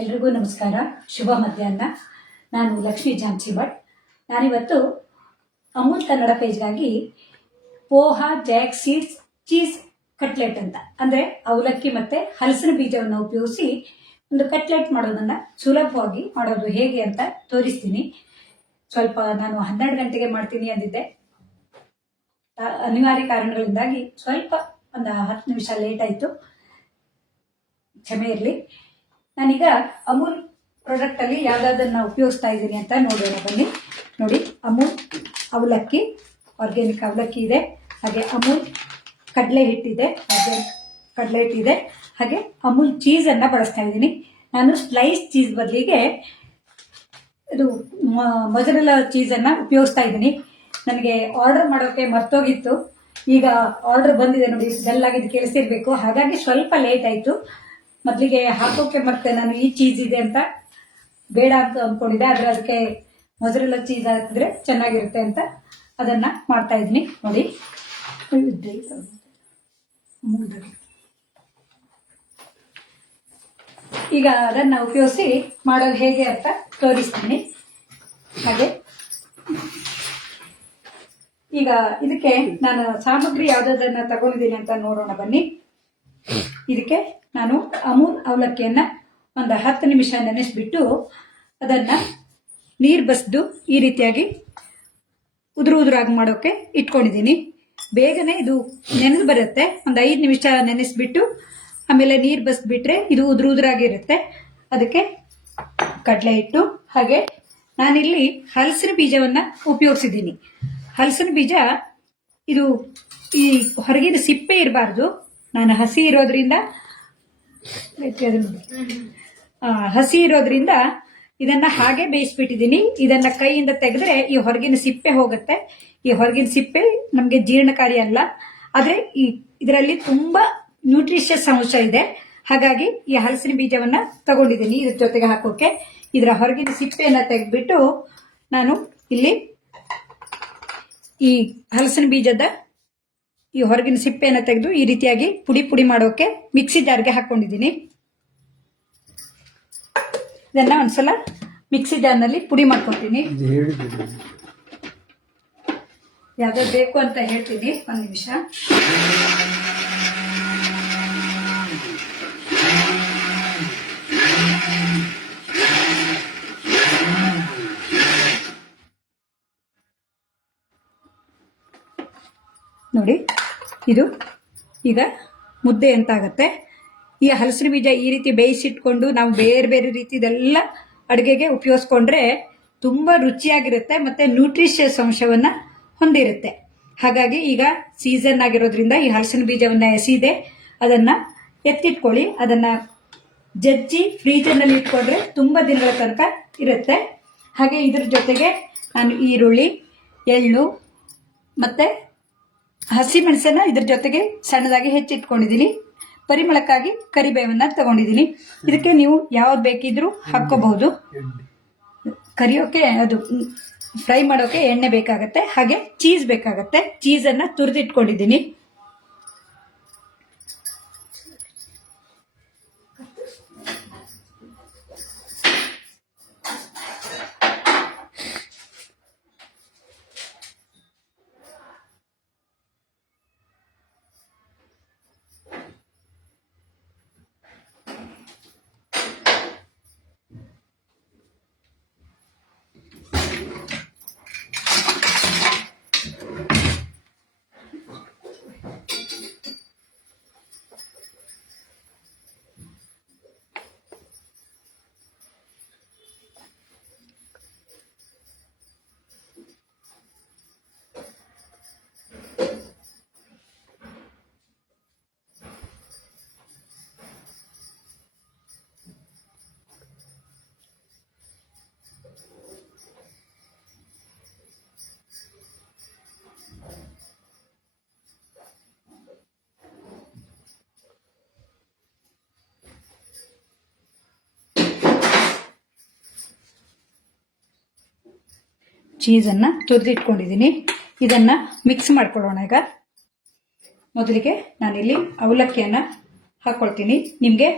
ಎಲ್ರಿಗೂ ನಮಸ್ಕಾರ, ಶುಭ ಮಧ್ಯಾಹ್ನ. ನಾನು ಲಕ್ಷ್ಮೀ ಜಾನ್ಸಿ ಭಟ್. ನಾನಿವತ್ತು ಅಮೂಲ್ ಕನ್ನಡ ಪೇಜ್ಗಾಗಿ poha jack seeds cheese cutlet ಅಂತ ಅಂದರೆ ಅವಲಕ್ಕಿ ಮತ್ತು ಹಲಸಿನ ಬೀಜವನ್ನು ಉಪಯೋಗಿಸಿ ಒಂದು ಕಟ್ಲೆಟ್ ಮಾಡೋದನ್ನು ಸುಲಭವಾಗಿ ಮಾಡೋದು ಹೇಗೆ ಅಂತ ತೋರಿಸ್ತೀನಿ. ಸ್ವಲ್ಪ ನಾನು 12 ಗಂಟೆಗೆ ಮಾಡ್ತೀನಿ ಅಂದಿದ್ದೆ. ಅನಿವಾರ್ಯ ಕಾರಣಗಳಿಂದಾಗಿ ಸ್ವಲ್ಪ ಒಂದು 10 ನಿಮಿಷ ಲೇಟ್ ಆಯಿತು, ಕ್ಷಮೆ ಇರಲಿ. ನಾನೀಗ ಅಮೂಲ್ ಪ್ರಾಡಕ್ಟ್ ಅಲ್ಲಿ ಯಾವ್ದಾದನ್ನ ಉಪಯೋಗಿಸ್ತಾ ಇದ್ದೀನಿ ಅಂತ ನೋಡೋಣ ಬನ್ನಿ. ನೋಡಿ, ಅಮೂಲ್ ಅವಲಕ್ಕಿ, ಆರ್ಗ್ಯಾನಿಕ್ ಅವಲಕ್ಕಿ ಇದೆ. ಹಾಗೆ ಅಮೂಲ್ ಕಡಲೆ ಹಿಟ್ಟಿದೆ, ಕಡಲೆ ಹಿಟ್ಟಿದೆ. ಹಾಗೆ ಅಮೂಲ್ ಚೀಸ್ ಅನ್ನ ಬಳಸ್ತಾ ಇದ್ದೀನಿ. ನಾನು ಸ್ಲೈಸ್ ಚೀಸ್ ಬದಲಿಗೆ ಇದು ಮೊಜರೆಲ್ಲಾ ಚೀಸ್ ಅನ್ನ ಉಪಯೋಗಿಸ್ತಾ ಇದ್ದೀನಿ. ನನಗೆ ಆರ್ಡರ್ ಮಾಡೋಕೆ ಮರ್ತೋಗಿತ್ತು, ಈಗ ಆರ್ಡರ್ ಬಂದಿದೆ. ನೋಡಿ, ಬೆಲ್ಲಾಗಿದ್ದು ಕೇಳಿಸಿರ್ಬೇಕು, ಹಾಗಾಗಿ ಸ್ವಲ್ಪ ಲೇಟ್ ಆಯ್ತು. ಮೊದಲಿಗೆ ಹಾಕೋಕೆ ಮತ್ತೆ ನಾನು ಈ ಚೀಸ್ ಇದೆ ಅಂತ ಬೇಡ ಅಂತ ಅಂದ್ಕೊಂಡಿದ್ದೆ, ಆದ್ರೆ ಅದಕ್ಕೆ ಮೊಜರೆಲ್ಲಾ ಚೀಸ್ ಹಾಕಿದ್ರೆ ಚೆನ್ನಾಗಿರುತ್ತೆ ಅಂತ ಅದನ್ನ ಮಾಡ್ತಾ ಇದ್ದೀನಿ. ನೋಡಿ, ಈಗ ಅದನ್ನ ಉಪಯೋಗಿಸಿ ಮಾಡೋದು ಹೇಗೆ ಅಂತ ತೋರಿಸ್ತೀನಿ. ಹಾಗೆ ಈಗ ಇದಕ್ಕೆ ನಾನು ಸಾಮಗ್ರಿ ಯಾವ್ದನ್ನ ತಗೊಂಡಿದ್ದೀನಿ ಅಂತ ನೋಡೋಣ ಬನ್ನಿ. ಇದಕ್ಕೆ ನಾನು ಅಮೂಲ್ ಅವಲಕ್ಕಿಯನ್ನ ಒಂದು 10 ನಿಮಿಷ ನೆನೆಸ್ಬಿಟ್ಟು ಅದನ್ನ ನೀರು ಬಸ್ದು ಈ ರೀತಿಯಾಗಿ ಉದುರಾಗಿ ಮಾಡೋಕೆ ಇಟ್ಕೊಂಡಿದ್ದೀನಿ. ಬೇಗನೆ ಇದು ನೆನೆದು ಬರುತ್ತೆ. ಒಂದು 5 ನಿಮಿಷ ನೆನೆಸ್ಬಿಟ್ಟು ಆಮೇಲೆ ನೀರು ಬಸ್ಬಿಟ್ರೆ ಇದು ಉದುರಾಗಿರುತ್ತೆ. ಅದಕ್ಕೆ ಕಡಲೆ ಹಿಟ್ಟು, ಹಾಗೆ ನಾನಿಲ್ಲಿ ಹಲಸಿನ ಬೀಜವನ್ನ ಉಪಯೋಗಿಸಿದ್ದೀನಿ. ಹಲಸಿನ ಬೀಜ ಇದು ಈ ಹೊರಗಿನ ಸಿಪ್ಪೆ ಇರಬಾರ್ದು. ನಾನು ಹಸಿ ಇರೋದ್ರಿಂದ ಇದನ್ನ ಹಾಗೆ ಬೇಯಿಸ್ಬಿಟ್ಟಿದ್ದೀನಿ. ಇದನ್ನ ಕೈಯಿಂದ ತೆಗೆದ್ರೆ ಈ ಹೊರಗಿನ ಸಿಪ್ಪೆ ಹೋಗುತ್ತೆ. ಈ ಹೊರಗಿನ ಸಿಪ್ಪೆ ನಮ್ಗೆ ಜೀರ್ಣಕಾರಿ ಅಲ್ಲ, ಆದ್ರೆ ಇದರಲ್ಲಿ ತುಂಬಾ ನ್ಯೂಟ್ರಿಷಿಯಸ್ ಅಂಶ ಇದೆ. ಹಾಗಾಗಿ ಈ ಹಲಸಿನ ಬೀಜವನ್ನ ತಗೊಂಡಿದ್ದೀನಿ ಇದ್ರ ಜೊತೆಗೆ ಹಾಕೋಕೆ. ಇದರ ಹೊರಗಿನ ಸಿಪ್ಪೆಯನ್ನ ತೆಗೆದ್ಬಿಟ್ಟು ನಾನು ಇಲ್ಲಿ ಈ ಹಲಸಿನ ಬೀಜದ ಈ ಹೊರಗಿನ ಸಿಪ್ಪೆಯನ್ನು ತೆಗೆದು ಈ ರೀತಿಯಾಗಿ ಪುಡಿ ಮಾಡೋಕೆ ಮಿಕ್ಸಿ ಜಾರ್ಗೆ ಹಾಕೊಂಡಿದ್ದೀನಿ. ಇದನ್ನ ಒಂದ್ಸಲ ಮಿಕ್ಸಿ ಜಾರ್ನಲ್ಲಿ ಪುಡಿ ಮಾಡ್ಕೊತೀನಿ. ಯಾವ್ದು ಬೇಕು ಅಂತ ಹೇಳ್ತೀನಿ, ಒಂದು ನಿಮಿಷ. ನೋಡಿ, ಇದು ಈಗ ಮುದ್ದೆ ಅಂತ ಆಗುತ್ತೆ. ಈ ಹಲಸಿನ ಬೀಜ ಈ ರೀತಿ ಬೇಯಿಸಿಟ್ಕೊಂಡು ನಾವು ಬೇರೆ ಬೇರೆ ರೀತಿದೆಲ್ಲ ಅಡುಗೆಗೆ ಉಪಯೋಗಿಸ್ಕೊಂಡ್ರೆ ತುಂಬಾ ರುಚಿಯಾಗಿರುತ್ತೆ ಮತ್ತೆ ನ್ಯೂಟ್ರಿಷಿಯಸ್ ಅಂಶವನ್ನ ಹೊಂದಿರುತ್ತೆ. ಹಾಗಾಗಿ ಈಗ ಸೀಸನ್ ಆಗಿರೋದ್ರಿಂದ ಈ ಹಲಸಿನ ಬೀಜವನ್ನ ಎಸಿದೆ ಅದನ್ನ ಎತ್ತಿಟ್ಕೊಳ್ಳಿ. ಅದನ್ನ ಜಜ್ಜಿ ಫ್ರೀಜರ್ನಲ್ಲಿ ಇಟ್ಕೊಂಡ್ರೆ ತುಂಬಾ ದಿನಗಳ ತನಕ ಇರುತ್ತೆ. ಹಾಗೆ ಇದ್ರ ಜೊತೆಗೆ ನಾನು ಈರುಳ್ಳಿ, ಎಳ್ಳು ಮತ್ತೆ ಹಸಿ ಮೆಣಸನ್ನ ಇದ್ರ ಜೊತೆಗೆ ಸಣ್ಣದಾಗಿ ಹೆಚ್ಚಿಟ್ಕೊಂಡಿದ್ದೀನಿ. ಪರಿಮಳಕ್ಕಾಗಿ ಕರಿಬೇವನ್ನ ತಗೊಂಡಿದ್ದೀನಿ. ಇದಕ್ಕೆ ನೀವು ಯಾವ್ದು ಬೇಕಿದ್ರೂ ಹಾಕೋಬಹುದು. ಕರಿಯೋಕೆ ಅದು ಫ್ರೈ ಮಾಡೋಕೆ ಎಣ್ಣೆ ಬೇಕಾಗತ್ತೆ. ಹಾಗೆ ಚೀಸ್ ಬೇಕಾಗತ್ತೆ. ಚೀಸನ್ನ ತುರಿದಿಟ್ಕೊಂಡಿದ್ದೀನಿ. ಚೀಸನ್ನು ತುರಿದಿಟ್ಕೊಂಡಿದ್ದೀನಿ. ಇದನ್ನು ಮಿಕ್ಸ್ ಮಾಡ್ಕೊಳ್ಳೋಣ. ಈಗ ಮೊದಲಿಗೆ ನಾನಿಲ್ಲಿ ಅವಲಕ್ಕಿಯನ್ನು ಹಾಕ್ಕೊಳ್ತೀನಿ. ನಿಮಗೆ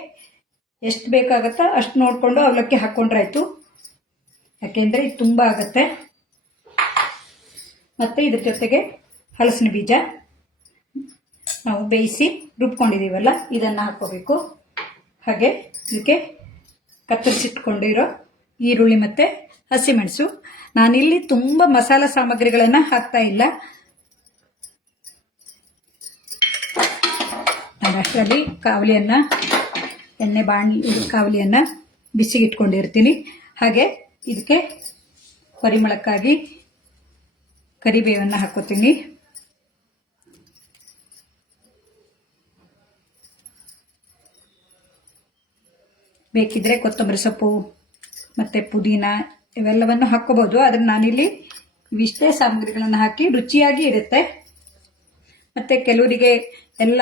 ಎಷ್ಟು ಬೇಕಾಗತ್ತೋ ಅಷ್ಟು ನೋಡಿಕೊಂಡು ಅವಲಕ್ಕಿ ಹಾಕ್ಕೊಂಡ್ರಾಯ್ತು. ಯಾಕೆಂದರೆ ಇದು ತುಂಬ ಆಗುತ್ತೆ. ಮತ್ತು ಇದ್ರ ಜೊತೆಗೆ ಹಲಸಿನ ಬೀಜ ನಾವು ಬೇಯಿಸಿ ರುಬ್ಕೊಂಡಿದ್ದೀವಲ್ಲ ಇದನ್ನು ಹಾಕ್ಕೋಬೇಕು. ಹಾಗೆ ಇದಕ್ಕೆ ಕತ್ತರಿಸಿಟ್ಕೊಂಡಿರೋ ಈರುಳ್ಳಿ ಮತ್ತು ಹಸಿಮೆಣಸು. ನಾನಿಲ್ಲಿ ತುಂಬ ಮಸಾಲ ಸಾಮಗ್ರಿಗಳನ್ನು ಹಾಕ್ತಾ ಇಲ್ಲ. ನಾನು ಅಷ್ಟರಲ್ಲಿ ಕಾವಲಿಯನ್ನು ಎಣ್ಣೆ ಕಾವಲಿಯನ್ನು ಬಿಸಿಗಿಟ್ಕೊಂಡಿರ್ತೀನಿ. ಹಾಗೆ ಇದಕ್ಕೆ ಪರಿಮಳಕ್ಕಾಗಿ ಕರಿಬೇವನ್ನು ಹಾಕೋತೀನಿ. ಬೇಕಿದ್ರೆ ಕೊತ್ತಂಬರಿ ಸೊಪ್ಪು ಮತ್ತು ಪುದೀನ ಇವೆಲ್ಲವನ್ನು ಹಾಕ್ಕೋಬೋದು. ಆದರೆ ನಾನಿಲ್ಲಿ ಇವಿಷ್ಟೇ ಸಾಮಗ್ರಿಗಳನ್ನು ಹಾಕಿ ರುಚಿಯಾಗಿ ಇರುತ್ತೆ. ಮತ್ತು ಕೆಲವರಿಗೆ ಎಲ್ಲ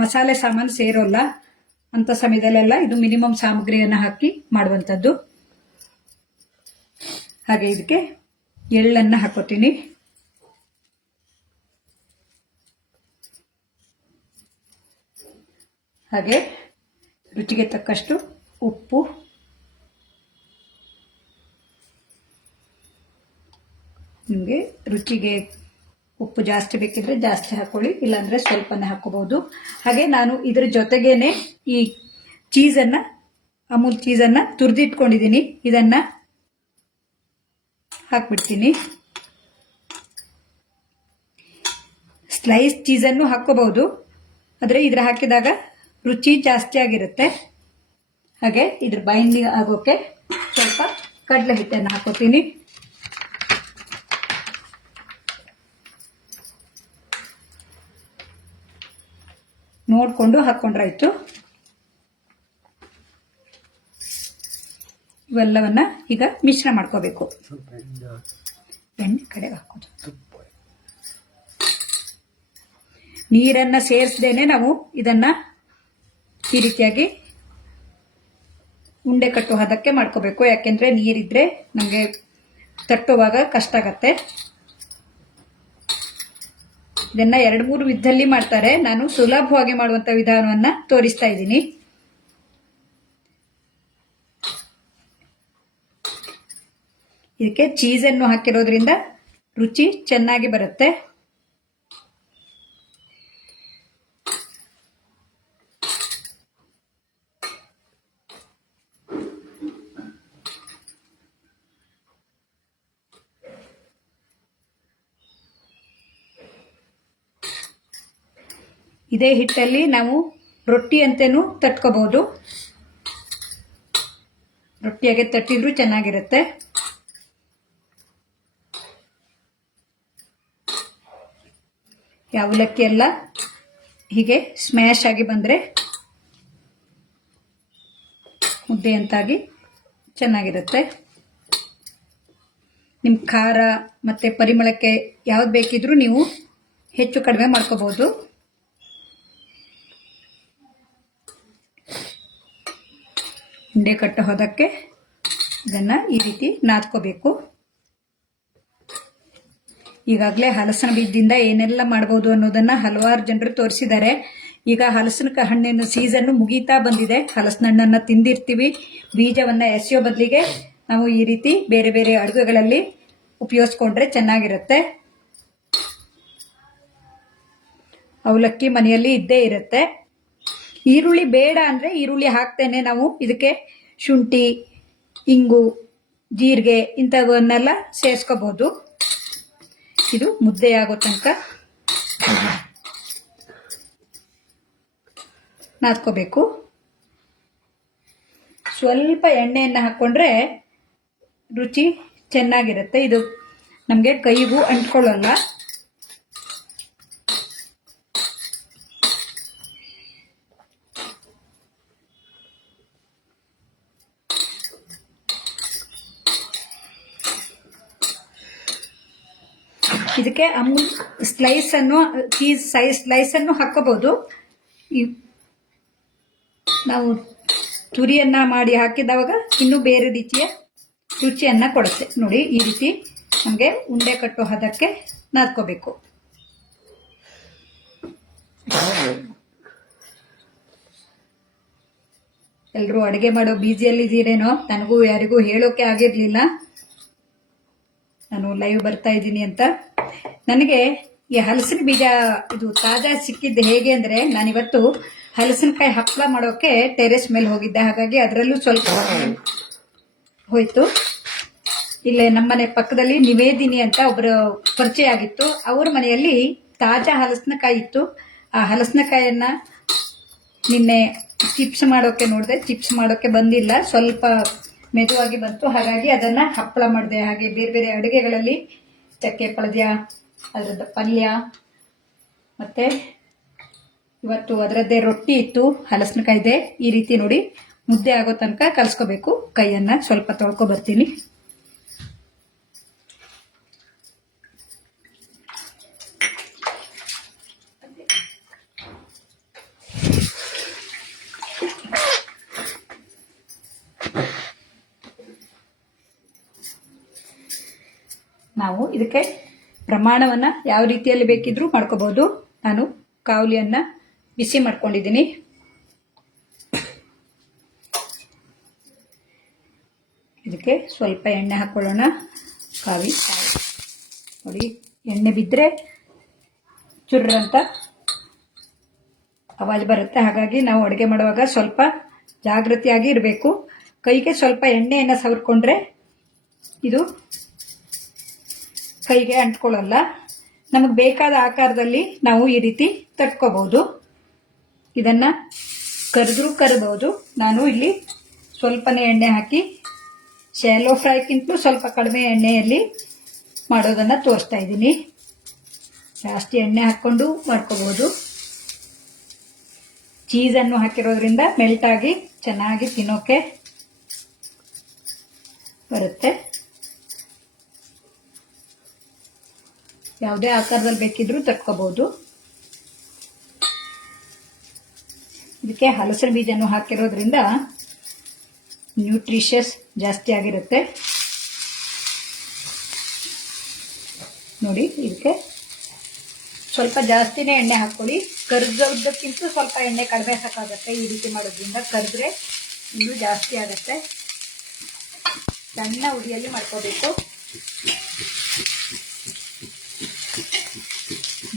ಮಸಾಲೆ ಸಾಮಾನು ಸೇರೋಲ್ಲ, ಅಂಥ ಸಮಯದಲ್ಲೆಲ್ಲ ಇದು ಮಿನಿಮಮ್ ಸಾಮಗ್ರಿಯನ್ನು ಹಾಕಿ ಮಾಡುವಂಥದ್ದು. ಹಾಗೆ ಇದಕ್ಕೆ ಎಳ್ಳನ್ನು ಹಾಕೋತೀನಿ. ಹಾಗೆ ರುಚಿಗೆ ತಕ್ಕಷ್ಟು ಉಪ್ಪು, ನಿಮಗೆ ರುಚಿಗೆ ಉಪ್ಪು ಜಾಸ್ತಿ ಬೇಕಿದ್ರೆ ಜಾಸ್ತಿ ಹಾಕೊಳ್ಳಿ, ಇಲ್ಲಾಂದರೆ ಸ್ವಲ್ಪನೇ ಹಾಕೋಬಹುದು. ಹಾಗೆ ನಾನು ಇದರ ಜೊತೆಗೇನೆ ಈ ಚೀಸನ್ನು, ಅಮೂಲ್ ಚೀಸನ್ನು ತುರಿದಿಟ್ಕೊಂಡಿದ್ದೀನಿ, ಇದನ್ನು ಹಾಕ್ಬಿಡ್ತೀನಿ. ಸ್ಲೈಸ್ ಚೀಸನ್ನು ಹಾಕ್ಕೋಬಹುದು, ಆದರೆ ಇದ್ರ ಹಾಕಿದಾಗ ರುಚಿ ಜಾಸ್ತಿ ಆಗಿರುತ್ತೆ. ಹಾಗೆ ಇದ್ರ ಬೈಂಡಿಂಗ್ ಆಗೋಕೆ ಸ್ವಲ್ಪ ಕಡಲೆ ಹಿಟ್ಟನ್ನು ಹಾಕೋತೀನಿ. ನೋಡಿಕೊಂಡು ಹಾಕ್ಕೊಂಡ್ರಾಯ್ತು. ಇವೆಲ್ಲವನ್ನ ಈಗ ಮಿಶ್ರ ಮಾಡ್ಕೋಬೇಕು. ಎಣ್ಣೆ ಕಡೆಗೆ ಹಾಕೋದು. ನೀರನ್ನು ಸೇರಿಸದೇನೆ ನಾವು ಇದನ್ನ ಈ ರೀತಿಯಾಗಿ ಉಂಡೆ ಕಟ್ಟುವ ಹದಕ್ಕೆ ಮಾಡ್ಕೋಬೇಕು. ಯಾಕೆಂದ್ರೆ ನೀರಿದ್ರೆ ನಮಗೆ ತಟ್ಟುವಾಗ ಕಷ್ಟ ಆಗತ್ತೆ. ಇದನ್ನ 2-3 ವಿಧದಲ್ಲಿ ಮಾಡ್ತಾರೆ. ನಾನು ಸುಲಭವಾಗಿ ಮಾಡುವಂತ ವಿಧಾನವನ್ನ ತೋರಿಸ್ತಾ ಇದ್ದೀನಿ. ಇದಕ್ಕೆ ಚೀಸನ್ನು ಹಾಕಿರೋದ್ರಿಂದ ರುಚಿ ಚೆನ್ನಾಗಿ ಬರುತ್ತೆ. ಇದೇ ಹಿಟ್ಟಲ್ಲಿ ನಾವು ರೊಟ್ಟಿ ಅಂತೇನು ತಟ್ಕೋಬಹುದು. ರೊಟ್ಟಿಯಾಗೆ ತಟ್ಟಿದ್ರೂ ಚೆನ್ನಾಗಿರುತ್ತೆ. ಅವಲಕ್ಕಿ ಎಲ್ಲ ಹೀಗೆ ಸ್ಮ್ಯಾಶ್ ಆಗಿ ಬಂದರೆ ಮುದ್ದೆ ಅಂತಾಗಿ ಚೆನ್ನಾಗಿರುತ್ತೆ. ನಿಮ್ಮ ಖಾರ ಮತ್ತು ಪರಿಮಳಕ್ಕೆ ಯಾವ್ದು ಬೇಕಿದ್ರೂ ನೀವು ಹೆಚ್ಚು ಕಡಿಮೆ ಮಾಡ್ಕೋಬಹುದು. ಉಂಡೆ ಕಟ್ಟೋ ಹೋದಕ್ಕೆ ಇದನ್ನು ಈ ರೀತಿ ನಾದ್ಕೋಬೇಕು. ಈಗಾಗಲೇ ಹಲಸಿನ ಬೀಜದಿಂದ ಏನೆಲ್ಲ ಮಾಡ್ಬೋದು ಅನ್ನೋದನ್ನ ಹಲವಾರು ಜನರು ತೋರಿಸಿದ್ದಾರೆ. ಈಗ ಹಲಸಿನ ಹಣ್ಣಿನ ಸೀಸನ್ ಮುಗೀತಾ ಬಂದಿದೆ. ಹಲಸಿನ ಹಣ್ಣನ್ನು ತಿಂದಿರ್ತೀವಿ, ಬೀಜವನ್ನ ಎಸೆಯೋ ಬದಲಿಗೆ ನಾವು ಈ ರೀತಿ ಬೇರೆ ಬೇರೆ ಅಡುಗೆಗಳಲ್ಲಿ ಉಪಯೋಗಿಸ್ಕೊಂಡ್ರೆ ಚೆನ್ನಾಗಿರುತ್ತೆ. ಅವಲಕ್ಕಿ ಮನೆಯಲ್ಲಿ ಇದ್ದೇ ಇರುತ್ತೆ. ಈರುಳ್ಳಿ ಬೇಡ ಅಂದರೆ ಈರುಳ್ಳಿ ಹಾಕ್ತೇನೆ ನಾವು ಇದಕ್ಕೆ ಶುಂಠಿ, ಇಂಗು, ಜೀರಿಗೆ ಇಂಥವನ್ನೆಲ್ಲ ಸೇರಿಸ್ಕೋಬಹುದು. ಇದು ಮುದ್ದೆ ಆಗೋ ತನಕ ನಾದ್ಕೋಬೇಕು. ಸ್ವಲ್ಪ ಎಣ್ಣೆಯನ್ನು ಹಾಕ್ಕೊಂಡ್ರೆ ರುಚಿ ಚೆನ್ನಾಗಿರುತ್ತೆ. ಇದು ನಮಗೆ ಕೈಗೂ ಅಂಟ್ಕೊಳ್ಳಲ್ಲ. ಇದಕ್ಕೆ ಅಮೂಲ್ ಸ್ಲೈಸ್ ಅನ್ನು, ಚೀಸ್ ಸ್ಲೈಸ್ ಅನ್ನು ಹಾಕೋಬಹುದು. ನಾವು ತುರಿಯನ್ನ ಮಾಡಿ ಹಾಕಿದವಾಗ ಇನ್ನೂ ಬೇರೆ ರೀತಿಯ ರುಚಿಯನ್ನ ಕೊಡುತ್ತೆ. ನೋಡಿ, ಈ ರೀತಿ ನಮಗೆ ಉಂಡೆ ಕಟ್ಟೋ ಹದಕ್ಕೆ ನಾದ್ಕೋಬೇಕು. ಎಲ್ಲರೂ ಅಡುಗೆ ಮಾಡೋ ಬ್ಯುಸಿಯಲ್ಲಿದ್ದೀರೇನೋ, ನನಗೂ ಯಾರಿಗೂ ಹೇಳೋಕೆ ಆಗಿರಲಿಲ್ಲ ನಾನು ಲೈವ್ ಬರ್ತಾ ಇದ್ದೀನಿ ಅಂತ. ನನಗೆ ಈ ಹಲಸಿನ ಬೀಜ ಇದು ತಾಜಾ ಸಿಕ್ಕಿದ್ದು ಹೇಗೆ ಅಂದರೆ, ನಾನಿವತ್ತು ಹಲಸಿನಕಾಯಿ ಹಪ್ಪಳ ಮಾಡೋಕೆ ಟೆರೆಸ್ ಮೇಲೆ ಹೋಗಿದ್ದೆ. ಹಾಗಾಗಿ ಅದರಲ್ಲೂ ಸ್ವಲ್ಪ ಹೋಯ್ತು. ಇಲ್ಲೇ ನಮ್ಮನೆ ಪಕ್ಕದಲ್ಲಿ ನಿವೇದಿನಿ ಅಂತ ಒಬ್ಬರು ಪರಿಚಯ ಆಗಿತ್ತು. ಅವ್ರ ಮನೆಯಲ್ಲಿ ತಾಜಾ ಹಲಸಿನಕಾಯಿ ಇತ್ತು. ಆ ಹಲಸಿನಕಾಯಿಯನ್ನ ನಿನ್ನೆ ಚಿಪ್ಸ್ ಮಾಡೋಕೆ ನೋಡಿದೆ, ಚಿಪ್ಸ್ ಮಾಡೋಕೆ ಬಂದಿಲ್ಲ, ಸ್ವಲ್ಪ ಮೆದುವಾಗಿ ಬಂತು. ಹಾಗಾಗಿ ಅದನ್ನು ಹಪ್ಪಳ ಮಾಡಿದೆ. ಹಾಗೆ ಬೇರೆ ಬೇರೆ ಅಡುಗೆಗಳಲ್ಲಿ ಚಕ್ಕೆ ಪಲ್ಯ, ಅದರದ್ದು ಪಲ್ಯ, ಮತ್ತು ಇವತ್ತು ಅದರದ್ದೇ ರೊಟ್ಟಿ ಇತ್ತು, ಹಲಸಿನಕಾಯಿದೆ. ಈ ರೀತಿ ನೋಡಿ ಮುದ್ದೆ ಆಗೋ ತನಕ ಕಲಿಸ್ಕೋಬೇಕು. ಕೈಯನ್ನು ಸ್ವಲ್ಪ ತೊಳ್ಕೊ ಬರ್ತೀನಿ. ನಾವು ಇದಕ್ಕೆ ಪ್ರಮಾಣವನ್ನು ಯಾವ ರೀತಿಯಲ್ಲಿ ಬೇಕಿದ್ರೂ ಮಾಡ್ಕೋಬಹುದು. ನಾನು ಕಾವಲಿಯನ್ನು ಬಿಸಿ ಮಾಡ್ಕೊಂಡಿದ್ದೀನಿ. ಇದಕ್ಕೆ ಸ್ವಲ್ಪ ಎಣ್ಣೆ ಹಾಕ್ಕೊಳ್ಳೋಣ. ಕಾವಿ ನೋಡಿ, ಎಣ್ಣೆ ಬಿದ್ದರೆ ಚುರ್ರಂತ ಆವಾಜ್ ಬರುತ್ತೆ. ಹಾಗಾಗಿ ನಾವು ಅಡುಗೆ ಮಾಡುವಾಗ ಸ್ವಲ್ಪ ಜಾಗೃತಿಯಾಗಿ ಇರಬೇಕು. ಕೈಗೆ ಸ್ವಲ್ಪ ಎಣ್ಣೆಯನ್ನು ಸವರ್ಕೊಂಡ್ರೆ ಇದು ಕೈಗೆ ಅಂಟ್ಕೊಳ್ಳಲ್ಲ. ನಮಗೆ ಬೇಕಾದ ಆಕಾರದಲ್ಲಿ ನಾವು ಈ ರೀತಿ ತಟ್ಕೋಬಹುದು. ಇದನ್ನು ಕರೆದ್ರೂ ಕರಬಹುದು. ನಾನು ಇಲ್ಲಿ ಸ್ವಲ್ಪನೇ ಎಣ್ಣೆ ಹಾಕಿ, ಶಾಲೋ ಫ್ರೈಕ್ಕಿಂತಲೂ ಸ್ವಲ್ಪ ಕಡಿಮೆ ಎಣ್ಣೆಯಲ್ಲಿ ಮಾಡೋದನ್ನು ತೋರಿಸ್ತಾ ಇದ್ದೀನಿ. ಜಾಸ್ತಿ ಎಣ್ಣೆ ಹಾಕ್ಕೊಂಡು ಮಾಡ್ಕೋಬಹುದು. ಚೀಸನ್ನು ಹಾಕಿರೋದ್ರಿಂದ ಮೆಲ್ಟಾಗಿ ಚೆನ್ನಾಗಿ ತಿನ್ನೋಕೆ ಬರುತ್ತೆ. ಯಾವುದೇ ಆಕಾರದಲ್ಲಿ ಬೇಕಿದ್ರೂ ತಟ್ಕೋಬಹುದು. ಇದಕ್ಕೆ ಹಲಸಿನ ಬೀಜನೂ ಹಾಕಿರೋದ್ರಿಂದ ನ್ಯೂಟ್ರಿಷಸ್ ಜಾಸ್ತಿ ಆಗಿರುತ್ತೆ. ನೋಡಿ, ಇದಕ್ಕೆ ಸ್ವಲ್ಪ ಜಾಸ್ತಿನೇ ಎಣ್ಣೆ ಹಾಕ್ಕೊಳ್ಳಿ. ಕರ್ದೋದಕ್ಕಿಂತ ಸ್ವಲ್ಪ ಎಣ್ಣೆ ಕಡಿಮೆ ಸಾಕಾಗುತ್ತೆ. ಈ ರೀತಿ ಮಾಡೋದ್ರಿಂದ ಕರೆದ್ರೆ ಇನ್ನೂ ಜಾಸ್ತಿ ಆಗುತ್ತೆ. ಸಣ್ಣ ಉರಿಯಲ್ಲಿ ಮಾಡ್ಕೋಬೇಕು.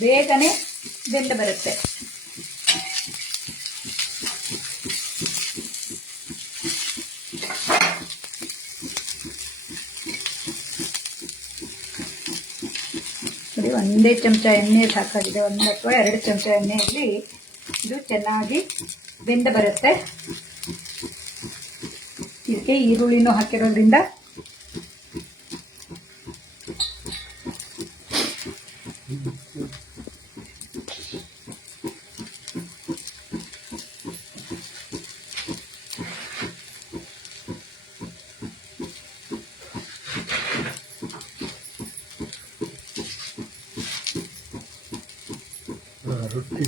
ಬೇಗನೆ ಬೆಂದು ಬರುತ್ತೆ. ನೋಡಿ, ಒಂದೇ ಚಮಚ ಎಣ್ಣೆ ಸಾಕಾಗಿದೆ. 1 ಅಥವಾ 2 ಚಮಚ ಎಣ್ಣೆಯಲ್ಲಿ ಇದು ಚೆನ್ನಾಗಿ ಬೆಂದು ಬರುತ್ತೆ. ಇದಕ್ಕೆ ಈರುಳ್ಳಿನೂ ಹಾಕಿರೋದ್ರಿಂದ ರೊಟ್ಟಿ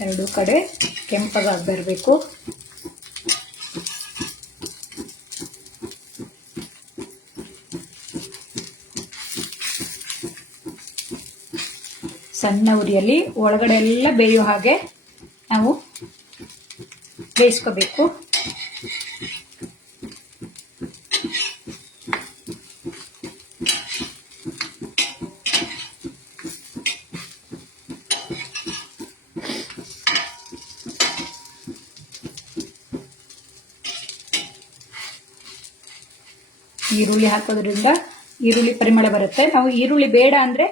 2 ಕಡೆ ಕೆಂಪಗಾಗಿ ಬರಬೇಕು. ಸಣ್ಣ ಉರಿಯಲ್ಲಿ ಒಳಗಡೆ ಎಲ್ಲ ಬೇಯೋ ಹಾಗೆ ನಾವು ಬೇಯಿಸ್ಕೋಬೇಕು. ಈರುಳ್ಳಿ ಹಾಕೋದ್ರಿಂದ ಈರುಳ್ಳಿ ಪರಿಮಳ ಬರುತ್ತೆ. ನಾವು ಈರುಳ್ಳಿ ಬೇಡ ಅಂದರೆ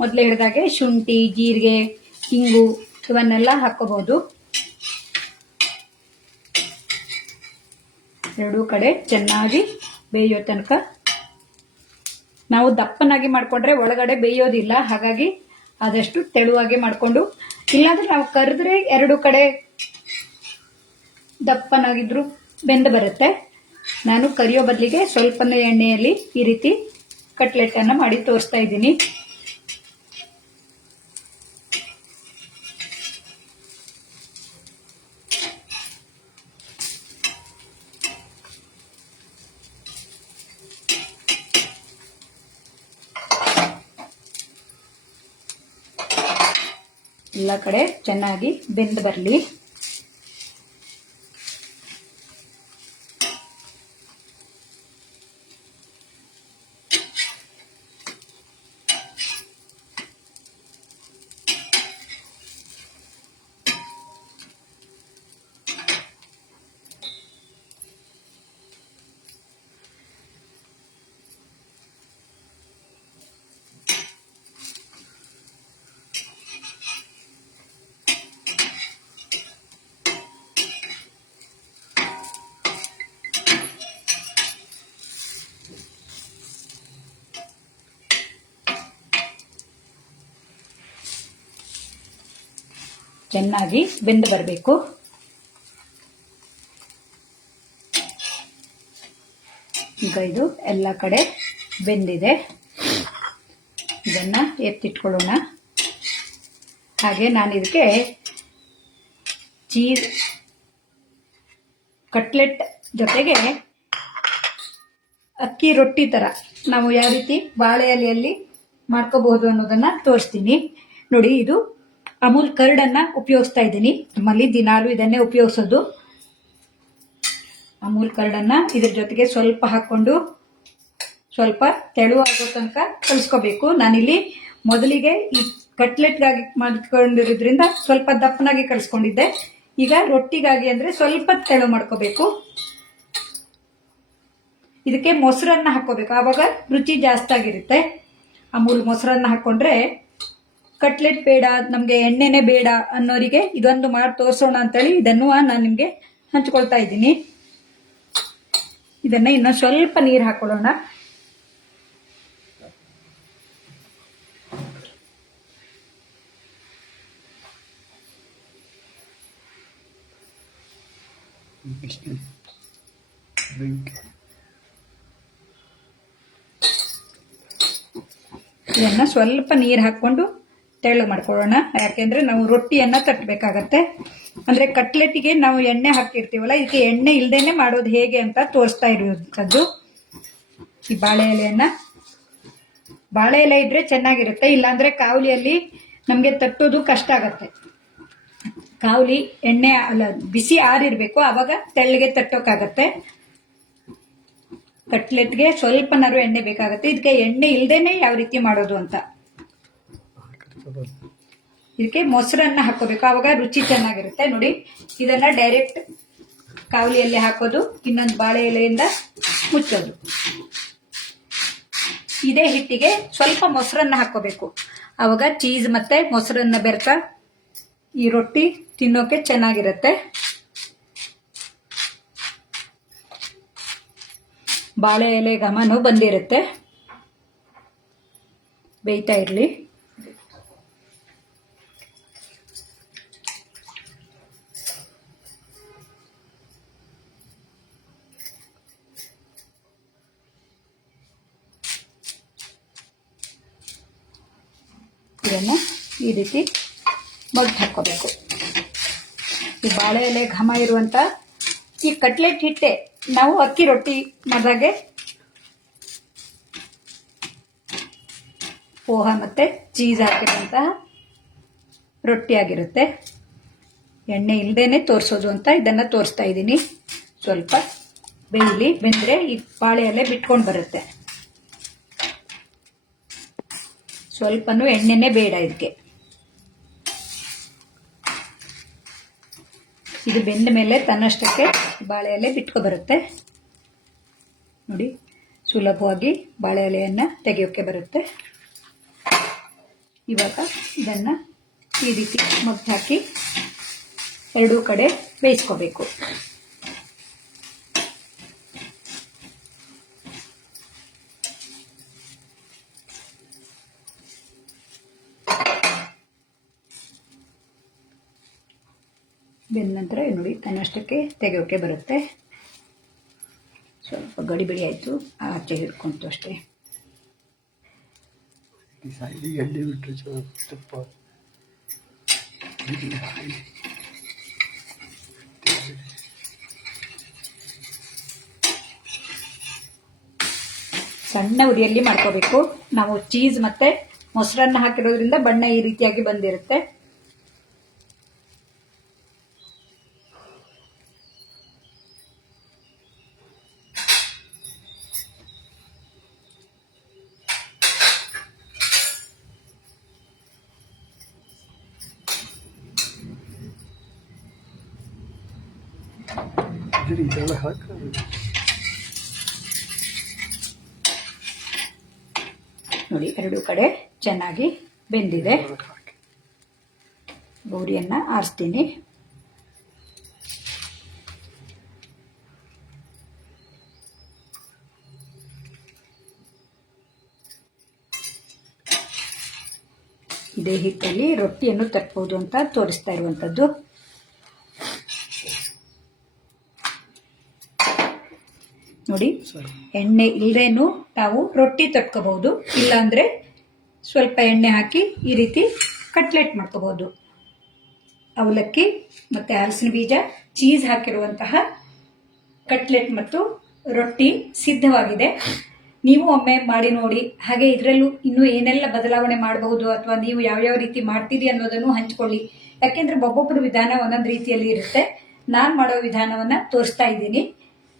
ಮೊದಲೇ ಹೇಳಿದಾಗೆ ಶುಂಠಿ, ಜೀರಿಗೆ, ಹಿಂಗು ಇವನ್ನೆಲ್ಲ ಹಾಕೋಬಹುದು. 2 ಕಡೆ ಚೆನ್ನಾಗಿ ಬೇಯೋ ತನಕ. ನಾವು ದಪ್ಪನಾಗಿ ಮಾಡಿಕೊಂಡ್ರೆ ಒಳಗಡೆ ಬೇಯೋದಿಲ್ಲ. ಹಾಗಾಗಿ ಆದಷ್ಟು ತೆಳುವಾಗಿ ಮಾಡಿಕೊಂಡು, ಇಲ್ಲಾಂದ್ರೆ ನಾವು ಕರೆದ್ರೆ 2 ಕಡೆ ದಪ್ಪನಾಗಿದ್ರು ಬೆಂದು ಬರುತ್ತೆ. ನಾನು ಕರಿಯೋ ಬದಲಿಗೆ ಸ್ವಲ್ಪನೇ ಎಣ್ಣೆಯಲ್ಲಿ ಈ ರೀತಿ ಕಟ್ಲೆಟನ್ನು ಮಾಡಿ ತೋರಿಸ್ತಾ ಇದ್ದೀನಿ. ಎಲ್ಲ ಕಡೆ ಚೆನ್ನಾಗಿ ಬೆಂದು ಬರಲಿ. ಚೆನ್ನಾಗಿ ಬೆಂದು ಬರಬೇಕು. ಈಗ ಇದು ಎಲ್ಲ ಕಡೆ ಬೆಂದಿದೆ. ಇದನ್ನು ಎತ್ತಿಟ್ಕೊಳ್ಳೋಣ. ಹಾಗೆ ನಾನು ಇದಕ್ಕೆ ಚೀಸ್ ಕಟ್ಲೆಟ್ ಜೊತೆಗೆ ಅಕ್ಕಿ ರೊಟ್ಟಿ ಥರ ನಾವು ಯಾವ ರೀತಿ ಬಾಳೆ ಎಲೆಯಲ್ಲಿ ಮಾಡ್ಕೋಬಹುದು ಅನ್ನೋದನ್ನು ತೋರಿಸ್ತೀನಿ. ನೋಡಿ, ಇದು ಅಮೂಲ್ ಕರ್ಡನ್ನು ಉಪಯೋಗಿಸ್ತಾ ಇದ್ದೀನಿ. ನಮ್ಮಲ್ಲಿ ದಿನಾಲು ಇದನ್ನೇ ಉಪಯೋಗಿಸೋದು. ಅಮೂಲ್ ಕರ್ಡನ್ನು ಇದ್ರ ಜೊತೆಗೆ ಸ್ವಲ್ಪ ಹಾಕ್ಕೊಂಡು ಸ್ವಲ್ಪ ತೆಳುವಾಗೋ ತನಕ ಕಲಿಸ್ಕೋಬೇಕು. ನಾನಿಲ್ಲಿ ಮೊದಲಿಗೆ ಈ ಕಟ್ಲೆಟ್ಗಾಗಿ ಮಾಡ್ಕೊಂಡಿರೋದ್ರಿಂದ ಸ್ವಲ್ಪ ದಪ್ಪನಾಗಿ ಕಲಿಸ್ಕೊಂಡಿದ್ದೆ. ಈಗ ರೊಟ್ಟಿಗಾಗಿ ಅಂದರೆ ಸ್ವಲ್ಪ ತೆಳು ಮಾಡ್ಕೋಬೇಕು. ಇದಕ್ಕೆ ಮೊಸರನ್ನ ಹಾಕೋಬೇಕು, ಆವಾಗ ರುಚಿ ಜಾಸ್ತಿ ಆಗಿರುತ್ತೆ. ಅಮೂಲ್ ಮೊಸರನ್ನ ಹಾಕ್ಕೊಂಡ್ರೆ ಕಟ್ಲೆಟ್ ಬೇಡ, ನಮಗೆ ಎಣ್ಣೆನೇ ಬೇಡ ಅನ್ನೋರಿಗೆ ಇದೊಂದು ಮಾಡಿ ತೋರಿಸೋಣ ಅಂತೇಳಿ ಇದನ್ನು ನಾನು ನಿಮಗೆ ಹಂಚ್ಕೊಳ್ತಾ ಇದ್ದೀನಿ. ಇದನ್ನು ಇನ್ನೊಂದು ಸ್ವಲ್ಪ ನೀರು ಹಾಕೊಳ್ಳೋಣ. ಇದನ್ನು ಸ್ವಲ್ಪ ನೀರು ಹಾಕ್ಕೊಂಡು ತೆಳು ಮಾಡ್ಕೊಳ್ಳೋಣ. ಯಾಕೆಂದ್ರೆ ನಾವು ರೊಟ್ಟಿಯನ್ನು ತಟ್ಟಬೇಕಾಗತ್ತೆ. ಅಂದರೆ ಕಟ್ಲೆಟಿಗೆ ನಾವು ಎಣ್ಣೆ ಹಾಕಿರ್ತೀವಲ್ಲ, ಇದಕ್ಕೆ ಎಣ್ಣೆ ಇಲ್ಲದೇನೆ ಮಾಡೋದು ಹೇಗೆ ಅಂತ ತೋರಿಸ್ತಾ ಇರುವಂಥದ್ದು. ಈ ಬಾಳೆ ಎಲೆ ಇದ್ರೆ ಚೆನ್ನಾಗಿರುತ್ತೆ. ಇಲ್ಲಾಂದರೆ ಕಾವಲಿಯಲ್ಲಿ ನಮಗೆ ತಟ್ಟೋದು ಕಷ್ಟ ಆಗತ್ತೆ. ಕಾವಲಿ ಎಣ್ಣೆ ಅಲ್ಲ, ಬಿಸಿ ಆರಿರಬೇಕು, ಆವಾಗ ತೆಳ್ಳಗೆ ತಟ್ಟೋಕ್ಕಾಗತ್ತೆ. ಕಟ್ಲೆಟ್ಗೆ ಸ್ವಲ್ಪನಾರು ಎಣ್ಣೆ ಬೇಕಾಗತ್ತೆ. ಇದಕ್ಕೆ ಎಣ್ಣೆ ಇಲ್ಲದೇನೆ ಯಾವ ರೀತಿ ಮಾಡೋದು ಅಂತ. ಇದಕ್ಕೆ ಮೊಸರನ್ನ ಹಾಕೋಬೇಕು, ಆವಾಗ ರುಚಿ ಚೆನ್ನಾಗಿರುತ್ತೆ. ನೋಡಿ, ಇದನ್ನ ಡೈರೆಕ್ಟ್ ಕಾವಲಿಯಲ್ಲಿ ಹಾಕೋದು, ಇನ್ನೊಂದು ಬಾಳೆ ಎಲೆಯಿಂದ ಮುಚ್ಚೋದು. ಇದೇ ಹಿಟ್ಟಿಗೆ ಸ್ವಲ್ಪ ಮೊಸರನ್ನ ಹಾಕೋಬೇಕು, ಆವಾಗ ಚೀಸ್ ಮತ್ತೆ ಮೊಸರನ್ನ ಬೆರೆತ ಈ ರೊಟ್ಟಿ ತಿನ್ನೋಕೆ ಚೆನ್ನಾಗಿರುತ್ತೆ. ಬಾಳೆ ಎಲೆ ಘಮನೂ ಬಂದಿರುತ್ತೆ. ಬೇಯ್ತಾ ಇರಲಿ. ಇದನ್ನು ಈ ರೀತಿ ಮಗ್ಗಿ ಹಾಕ್ಕೋಬೇಕು. ಈ ಬಾಳೆ ಎಲೆ ಘಮ ಇರುವಂಥ ಈ ಕಟ್ಲೆಟ್ ಹಿಟ್ಟೆ ನಾವು ಅಕ್ಕಿ ರೊಟ್ಟಿ ಮಾಡಿದಾಗೆ ಪೋಹ ಮತ್ತು ಚೀಸ್ ಹಾಕಿರುವಂತಹ ರೊಟ್ಟಿಯಾಗಿರುತ್ತೆ. ಎಣ್ಣೆ ಇಲ್ಲದೇನೆ ತೋರಿಸೋದು ಅಂತ ಇದನ್ನು ತೋರಿಸ್ತಾ ಇದ್ದೀನಿ. ಸ್ವಲ್ಪ ಬೇಯಲಿ, ಬೆಂದರೆ ಈ ಬಾಳೆ ಎಲೆ ಬಿಟ್ಕೊಂಡು ಬರುತ್ತೆ. ಸ್ವಲ್ಪನೂ ಎಣ್ಣೆನೇ ಬೇಡ ಇದಕ್ಕೆ. ಇದು ಬೆಂದ ಮೇಲೆ ತನ್ನಷ್ಟಕ್ಕೆ ಬಾಳೆ ಎಲೆ ಬಿಟ್ಕೊ ಬರುತ್ತೆ. ನೋಡಿ, ಸುಲಭವಾಗಿ ಬಾಳೆ ಎಲೆಯನ್ನು ತೆಗೆಯೋಕ್ಕೆ ಬರುತ್ತೆ. ಇವಾಗ ಇದನ್ನು ಈ ರೀತಿ ಮಗ್ಗಿ ಹಾಕಿ ಎರಡೂ ಕಡೆ ಬೇಯಿಸ್ಕೋಬೇಕು. ಬೆಂದ ನಂತರ ನೋಡಿ ತನ್ನಷ್ಟಕ್ಕೆ ತೆಗೆಯೋಕೆ ಬರುತ್ತೆ. ಸ್ವಲ್ಪ ಗಡಿಬಿಡಿ ಆಯಿತು, ಆಚೆ ಹಿಡ್ಕೊಂತು ಅಷ್ಟೇ. ಈ ಸೈಡಿಗೆ ಎಣ್ಣೆ ಬಿಟ್ಟರೆ ಚಲೋ ತುಪ್ಪ ಸಣ್ಣ ಉರಿಯಲ್ಲಿ ಮಾಡ್ಕೋಬೇಕು. ನಾವು ಚೀಸ್ ಮತ್ತೆ ಮೊಸರನ್ನ ಹಾಕಿರೋದ್ರಿಂದ ಬಣ್ಣ ಈ ರೀತಿಯಾಗಿ ಬಂದಿರುತ್ತೆ. ಇದೆಲ್ಲ ಹಾಕ ನೋಡಿ, ಎರಡು ಕಡೆ ಚೆನ್ನಾಗಿ ಬೆಂದಿದೆ. ಗೌರಿಯನ್ನ ಆರಿಸ್ತೀನಿ. ಇದೇ ಹಿಟ್ಟಲ್ಲಿ ರೊಟ್ಟಿಯನ್ನು ತಟ್ಟಬಹುದು ಅಂತ ತೋರಿಸ್ತಾ ಇರುವಂತದ್ದು. ನೋಡಿ, ಎಣ್ಣೆ ಇಲ್ಲದೇನು ನಾವು ರೊಟ್ಟಿ ತಟ್ಕೋಬಹುದು. ಇಲ್ಲಾಂದ್ರೆ ಸ್ವಲ್ಪ ಎಣ್ಣೆ ಹಾಕಿ ಈ ರೀತಿ ಕಟ್ಲೆಟ್ ಮಾಡ್ಕೋಬಹುದು. ಅವಲಕ್ಕಿ ಮತ್ತೆ ಹಲಸಿನ ಬೀಜ ಚೀಸ್ ಹಾಕಿರುವಂತಹ ಕಟ್ಲೆಟ್ ಮತ್ತು ರೊಟ್ಟಿ ಸಿದ್ಧವಾಗಿದೆ. ನೀವು ಒಮ್ಮೆ ಮಾಡಿ ನೋಡಿ. ಹಾಗೆ ಇದರಲ್ಲೂ ಇನ್ನೂ ಏನೆಲ್ಲ ಬದಲಾವಣೆ ಮಾಡಬಹುದು ಅಥವಾ ನೀವು ಯಾವ್ಯಾವ ರೀತಿ ಮಾಡ್ತೀರಿ ಅನ್ನೋದನ್ನು ಹಂಚ್ಕೊಳ್ಳಿ. ಯಾಕೆಂದ್ರೆ ಒಬ್ಬೊಬ್ಬರ ವಿಧಾನ ಒಂದೊಂದು ರೀತಿಯಲ್ಲಿ ಇರುತ್ತೆ. ನಾನು ಮಾಡೋ ವಿಧಾನವನ್ನ ತೋರಿಸ್ತಾ ಇದ್ದೀನಿ,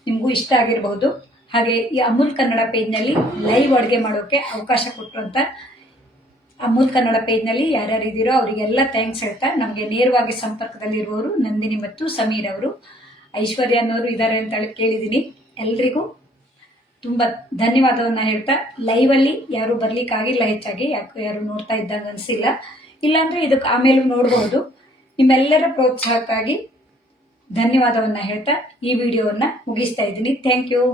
ನಿಮಗೂ ಇಷ್ಟ ಆಗಿರಬಹುದು. ಹಾಗೆ ಈ ಅಮೂಲ್ ಕನ್ನಡ ಪೇಜ್ನಲ್ಲಿ ಲೈವ್ ಅಡುಗೆ ಮಾಡೋಕೆ ಅವಕಾಶ ಕೊಟ್ಟರಂತ ಅಮೂಲ್ ಕನ್ನಡ ಪೇಜ್ನಲ್ಲಿ ಯಾರ್ಯಾರು ಇದ್ದೀರೋ ಅವರಿಗೆಲ್ಲ ಥ್ಯಾಂಕ್ಸ್ ಹೇಳ್ತಾ, ನಮಗೆ ನೇರವಾಗಿ ಸಂಪರ್ಕದಲ್ಲಿರುವವರು ನಂದಿನಿ ಮತ್ತು ಸಮೀರ್ ಅವರು, ಐಶ್ವರ್ಯ ಅನ್ನೋರು ಇದ್ದಾರೆ ಅಂತ ಹೇಳಿ ಕೇಳಿದ್ದೀನಿ. ಎಲ್ರಿಗೂ ತುಂಬಾ ಧನ್ಯವಾದವನ್ನ ಹೇಳ್ತಾ, ಲೈವಲ್ಲಿ ಯಾರು ಬರ್ಲಿಕ್ಕಾಗಿಲ್ಲ, ಹೆಚ್ಚಾಗಿ ಯಾರು ನೋಡ್ತಾ ಇದ್ದಾಗ ಅನಿಸಿಲ್ಲ. ಇಲ್ಲಾಂದ್ರೆ ಇದಕ್ಕೆ ಆಮೇಲೆ ನೋಡಬಹುದು. ನಿಮ್ಮೆಲ್ಲರ ಪ್ರೋತ್ಸಾಹಕ್ಕಾಗಿ ಧನ್ಯವಾದವನ್ನ ಹೇಳ್ತಾ ಈ ವಿಡಿಯೋವನ್ನ ಮುಗಿಸ್ತಾ ಇದ್ದೀನಿ. Thank you.